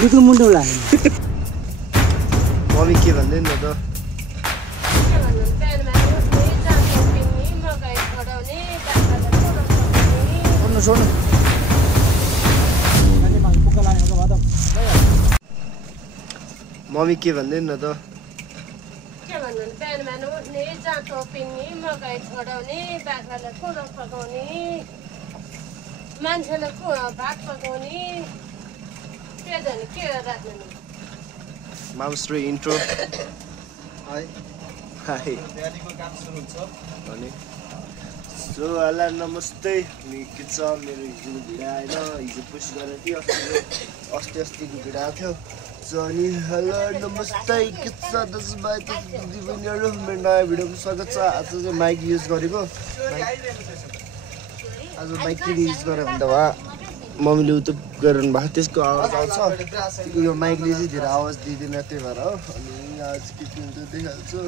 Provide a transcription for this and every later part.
रुको मुन्डो लाग्यो मम्मी के भन्दै न त छोड्नु मम्मी के भन्दै न त के भन्नु बिहान उठ्ने जाँतो पिन्ने मकै छोडाउने बाख्रालाई कुँडो पकाउने मान्छेलाई भात पकाउने त्यही के राख्नु नि मामस्ट्री इन्ट्रो हाई हाई सो होला नमस्ते अनि के छ मेरो हिजो भिडियो आएन हिजो पोस्ट गरेको थिएँ अस्तिको भिडियो आएको थियो सो अनि हेलो नमस्ते के छ दाजुभाइ दिदीबहिनीहरू मेरो नयाँ भिडियोमा स्वागत छ आज चाहिँ माइक युज गरेको आज माइक किन युज गरेँ भन्दा भए मम्मीले उतो गरिरहनु भएको त्यसको आवाज आउँछ यो माइकले चाहिँ धेरै आवाज दिँदैन त्यही भएर हो अनि आज के हुन्छ देखाल्छु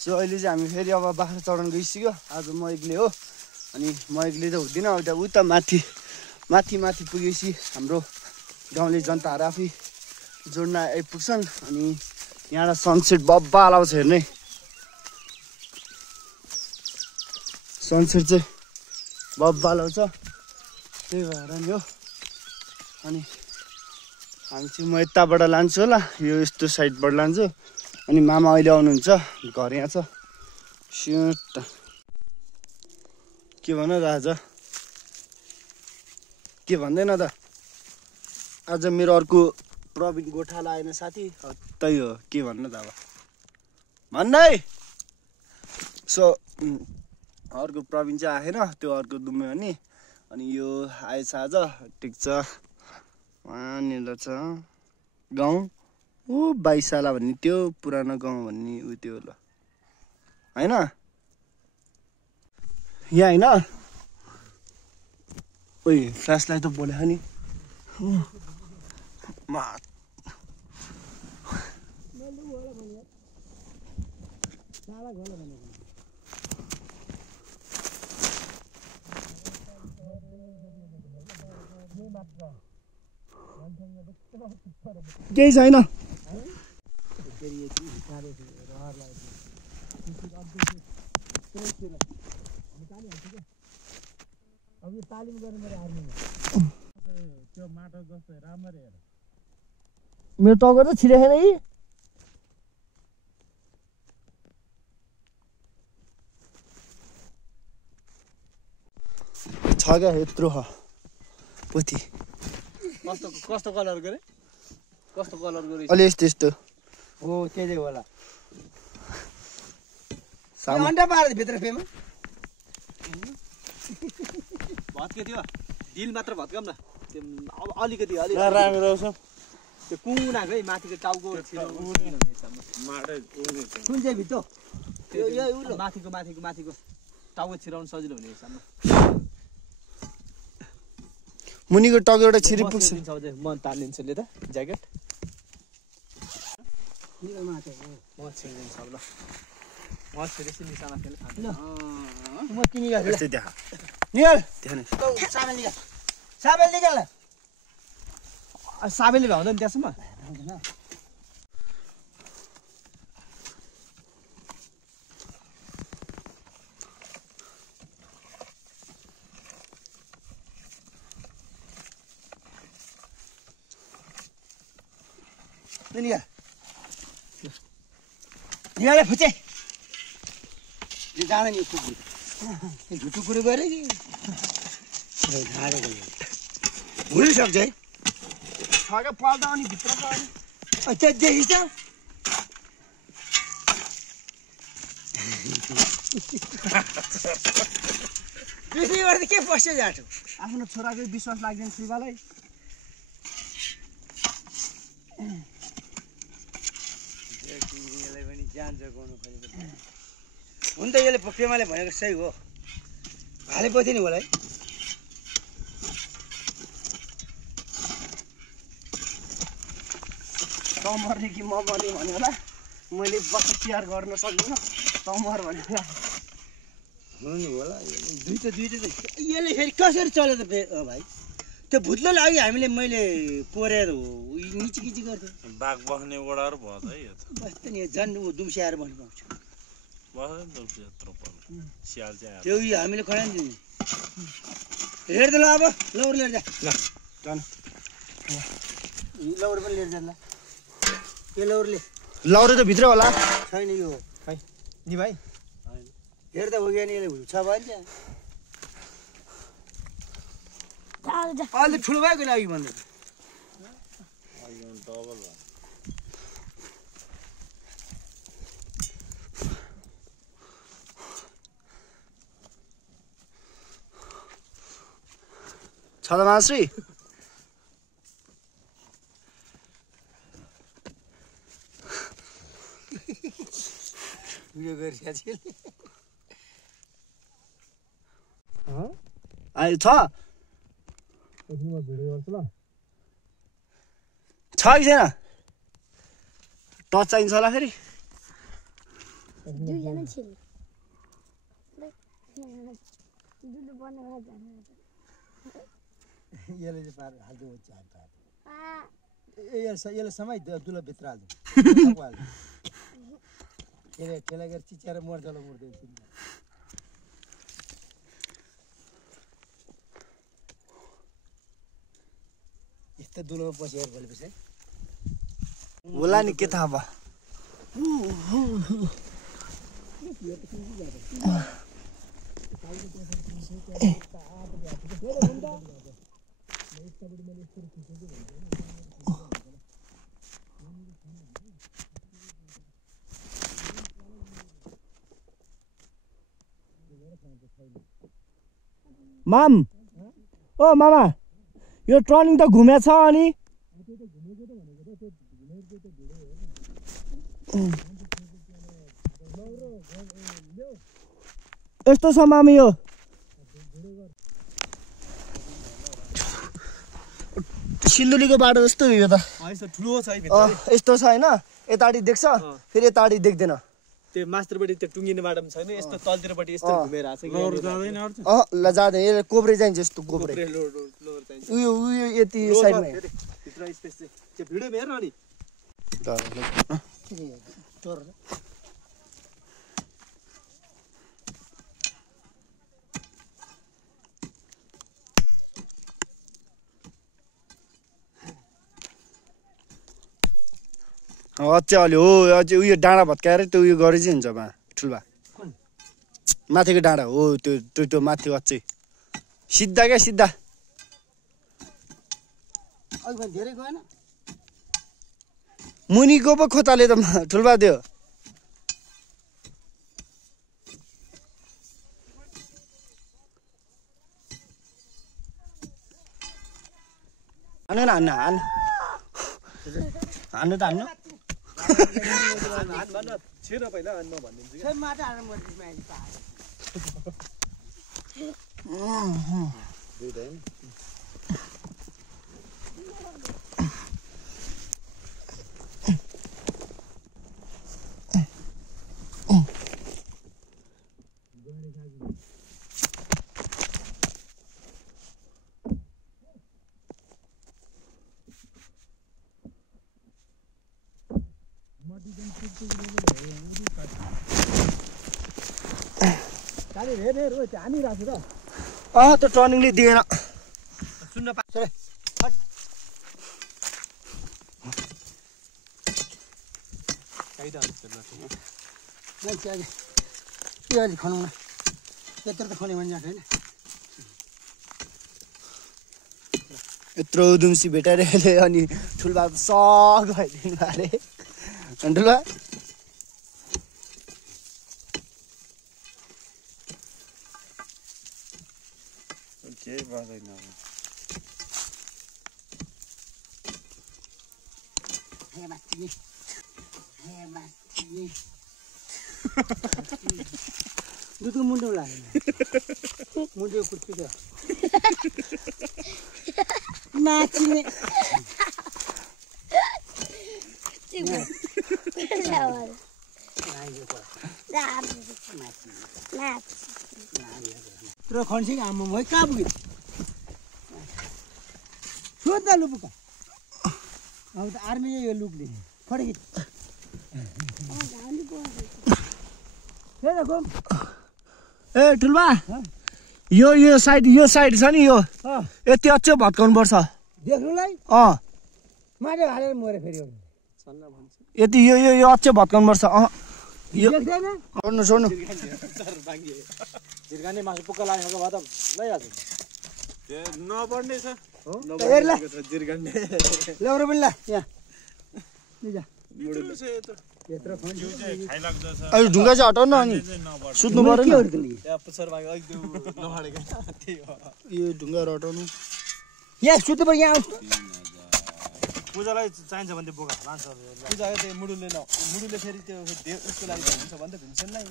सो अहिले चाहिँ हामी फेरि अब बाख्रा चढाउन गइसक्यो आज म एक्लै हो अनि म एक्लै त हुँदिनँ एउटा उता माथि पुगेपछि हाम्रो गाउँले जनताहरू आफै जोड्न आइपुग्छन् अनि यहाँबाट सनसेट बब्बाल आउँछ हेर्ने सनसेट चाहिँ बब्बाल आउँछ त्यही भएर नि हो अनि हामी चाहिँ म यताबाट लान्छु होला यो यस्तो साइडबाट लान्छु अनि मामा अहिले आउनुहुन्छ घर यहाँ छ सिट के भन त आज के भन्दैन त आज मेरो अर्को प्रवीण गोठाला आएन साथी त्यही हो के भन्नु त अब भन्दै सो अर्को प्रवीण चाहिँ आएन त्यो अर्को दुम्मे हो नि अनि यो आएछ आज ठिक छ वहाँनिर छ गाउँ ऊ बाइसाला भन्ने त्यो पुरानो गाउँ भन्ने ऊ त्यो ल होइन यहाँ होइन ओइ फ्ल्यासलाइट त बोलेको नि केही छैन मेरो टगर त छिरेको छैन यी छ क्या यत्रो पोथी कस्तो कलर गरे कस्तो कलर गरे अलि यस्तो यस्तो हो त्यही होला अन्डा पारेको भित्र फेमा भत्के थियो दिल मात्र भत्काम न त्यो अलिकति राम्रो आउँछ त्यो कुनाको है माथिको टाउको कुन चाहिँ भित्र माथिको टाउको छिराउनु सजिलो हुने हिसाबमा मुनिको टाउको एउटा छिरि पुग्छ म तानिदिन्छु ले त ज्याकेट साबेनले भ्याउँदैन त्यसमा निकाले फुचे जाँदैन यो कुकुर झुटो कुरो गरे कि भुलिसक्छ है ठगे पल्दा अनि भित्र त अनि त्यही छ त्यसले गर्दा के पस्यो जाटो आफ्नो छोराकै विश्वास लाग्दैन शिवालाई हुन त यसले प्रेमाले भनेको सही हो भाले पथ्यो नि होला है त मर्ने कि म मर्ने भन्यो होला मैले बस्नु केयर गर्न सक्दिनँ त मर भन्यो होला हुनु होला दुईटा यसले फेरि कसरी चल्यो त भाइ त्यो भुत्लोले अघि हामीले मैले कोरेर निचिकिची गर्थेँ बाघ बस्ने ओडाहरू भयो त यो त बस्छ नि झन् ऊ दुम्सी आएर बस्नु पाउँछ बस्दैन दुम्सी यत्रो पर्छ स्याल चाहिँ त्यो उयो हामीले खडा नि दिने हेर्दै ल अब लौर लिएर जा ल जानु लौर पनि लिएर जा ल यो लौरले लौरो त भित्र होला छैन यो खै नि भाइ हेर्दा हो कि यसले हुन्छ भन्छ अहिले ठुलो भएको लागि भन्दै डबल भयो छ त माश्री भिडियो गरिरहेको आयो छ छ कि छैन टच चाहिन्छ होला फेरि यसले चाहिँ पार हाल्दो यसले समय दुलोभित्र हाल्दो त्यसलाई गरेर चिच्याएर मर्छ होला मुर्दै यस्तो दुलोमा पसेर भोलिपछि होला नि के थाहा भयो माम ओ मामा यो टर्निङ त घुमेछ अनि यस्तो छ मामी यो सिलगढीको बाटो जस्तो यो त ठुलो छ यस्तो छ होइन यतापट्टि देख्छ फेरि यतापट्टि देख्दैन त्यो मास्टरपट्टि त्यो टुङ्गिने बाटो पनि छैन यस्तो तलतिरपट्टि यस्तो घुमेर आएको छ ल जाँदैन यसले कोब्रे चाहिन्छ यस्तो कोब्रे उयो उयो यति साइडमा भित्र स्पेस चाहिँ त्यो भिडियो हेर न नि अझै अलि हो अझै उयो डाँडा भत्काएर त्यो उयो गरे चाहिँ हुन्छ मा ठुल्बा माथिको डाँडा हो त्यो त्यो त्यो माथि अझै सिधा क्या सिधा धेरै गएन मुनिको पो खोताले त ठुल्बा त्यो हान्नु न हान्नु हान्नु हान्नु त हान्नु छिर पहिला अनि म भनिदिन्छु माटा हालेर मर्दिसमा अहिले दुईटा हैन त्यो टर्निङले दिएन सुन्न पाछ अलि खनाउन त्यत्रो त खने भने छैन यत्रो दुम्सी भेटाएर अनि ठुल्बा सक भइदिनु अरे ठुल्बा केही पर्दैन दुधको मुन्टो लाग्यो मुन्टो कुर्पिन्छ नाचिने तर खन्सिङ आम्मा भइ कहाँ पुग्यो सोध न लुपुका अब त आर्मी यो लुकले फड्कित ए ठुल्बा यो साइड छ नि यो यति अझै भत्काउनु पर्छ देख्नुलाई माटो हालेर मऱ्यो फेरि यति यो अझै भत्काउनु पर्छ यो देख्दैन सोड्नु झिर्काने मासु पुक्का लागेको भए त लैहाल्छ नपर्ने छ ल्याउनु पनि ला यहाँ जा यत्रो खाइलाग्दो छ अहिले ढुङ्गा चाहिँ हटाउनु अनि सुत्नु पर्यो यो ढुङ्गाहरू हटाउनु यहाँ सुत्नु पर्यो यहाँ पूजालाई चाहिन्छ भने बोका लान्छ पूजा त्यो मुडुले फेरि त्यो उसको लागि हुन्छ भने त भिन्सेनलाई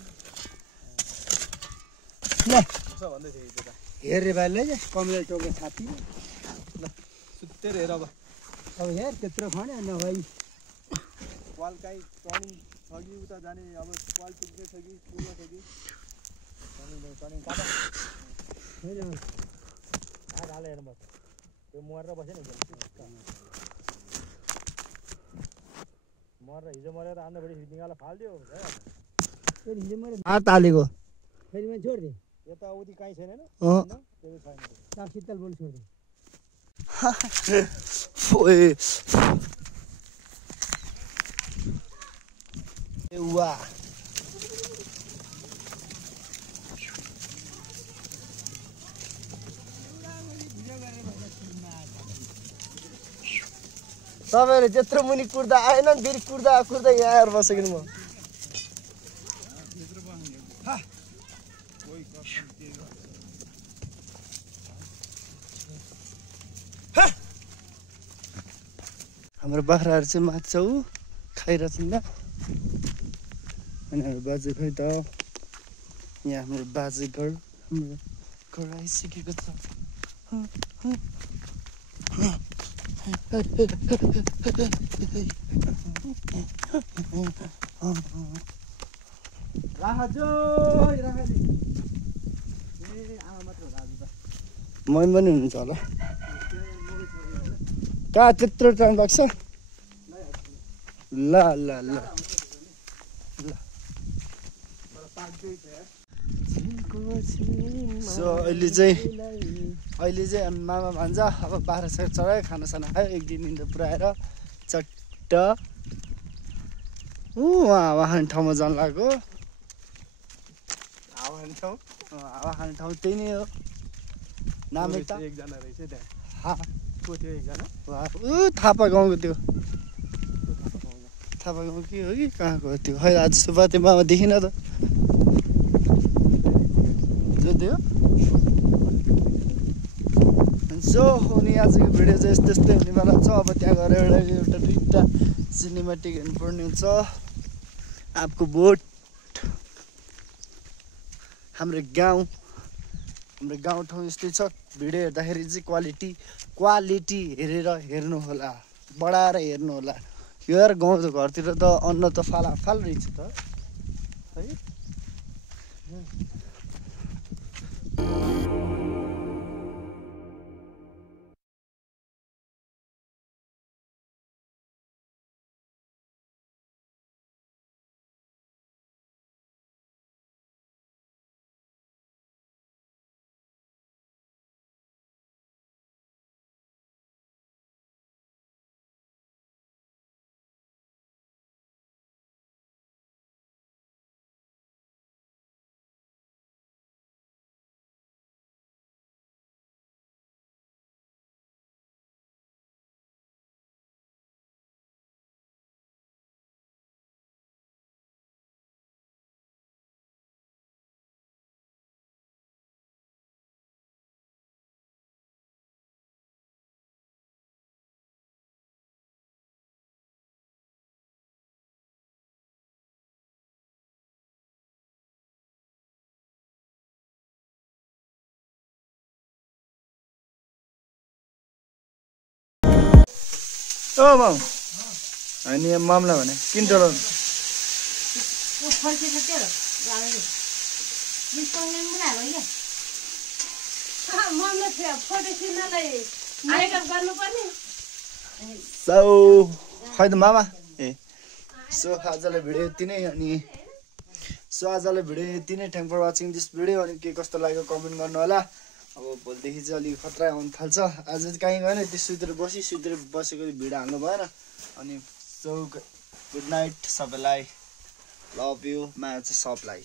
ल छ भन्दै थियो हिजो त हेरे भाइले कमिला चौको छाती ल सुतेर हेर अब हेर त्यत्रो खन्यो नभई वाल काहीँ टर्निङ छ कि उता जाने अब वाल पुग्ने छ कि पुग्ने छ कि टर्निङ काटा हाल हेर्नुपर्छ त्यो मरेर बस्यो नि मरेर हिजो मरेर आन्दाभरि निकालेर फालिदियो हिजो मैले हात हालेको फेरि मैले छोडिदिएँ यताउति कहीँ छैन त्यो छैन साफ शीतल बोल छोडिदिएँ वाह तपाईँहरू त्यत्रो मुनि कुर्दा आएन फेरि कुर्दा यहाँ आएर बसेको म हाम्रो बाख्राहरू चाहिँ माछौ खाइरहेछन् अनि हाम्रो बाजे खै त यहाँ हाम्रो बाजे घर हाम्रो घर आइसकेको छ मै पनि हुनुहुन्छ होला कहाँ त्यत्रो टाइम लाग्छ ल ल ल सो अहिले चाहिँ मामा भान्जा अब बाह्र चढायो खानासाना खायो एक दिन निन्द्रा पुऱ्याएर चट्ट हावा खाने ठाउँमा जानु लाग्यो हावा खाने ठाउँ त्यही नै हो नाम एकजना रहेछ त्यहाँ को थियो एकजना थापा गाउँको त्यो थापा गाउँ के हो कि कहाँको त्यो खै आज सुब्बा त्यो मामा देखिन त जो त्यो सो अनि आजको भिडियो चाहिँ यस्तै हुनेवाला छ अब त्यहाँ गएर एउटा दुईवटा सिनेमेटिक हेर्नुपर्ने हुन्छ आपको बोट हाम्रो गाउँठाउँ यस्तै छ भिडियो हेर्दाखेरि चाहिँ क्वालिटी हेरेर हेर्नु होला बढाएर हेर्नु होला यो यार गाउँ त घरतिर त अन्न त फालाफाल रहेछ त है ओ माउ होइन यहाँ मामला भने किन डराउनु फोटो खिच्नलाई मेकअप गर्नुपर्ने सो खै त मामा ए सो आजलाई भिडियो यति नै अनि thank for watching this video अनि के कस्तो लाग्यो कमेन्ट गर्नु होला अब भोलिदेखि चाहिँ अलिक खतरा आउनु थाल्छ आज चाहिँ कहीँ गएन त्यो सुतेर बसेको भिडियो हाल्नु भएन अनि सो गुड नाइट सबैलाई लभ यु माया चाहिँ सबलाई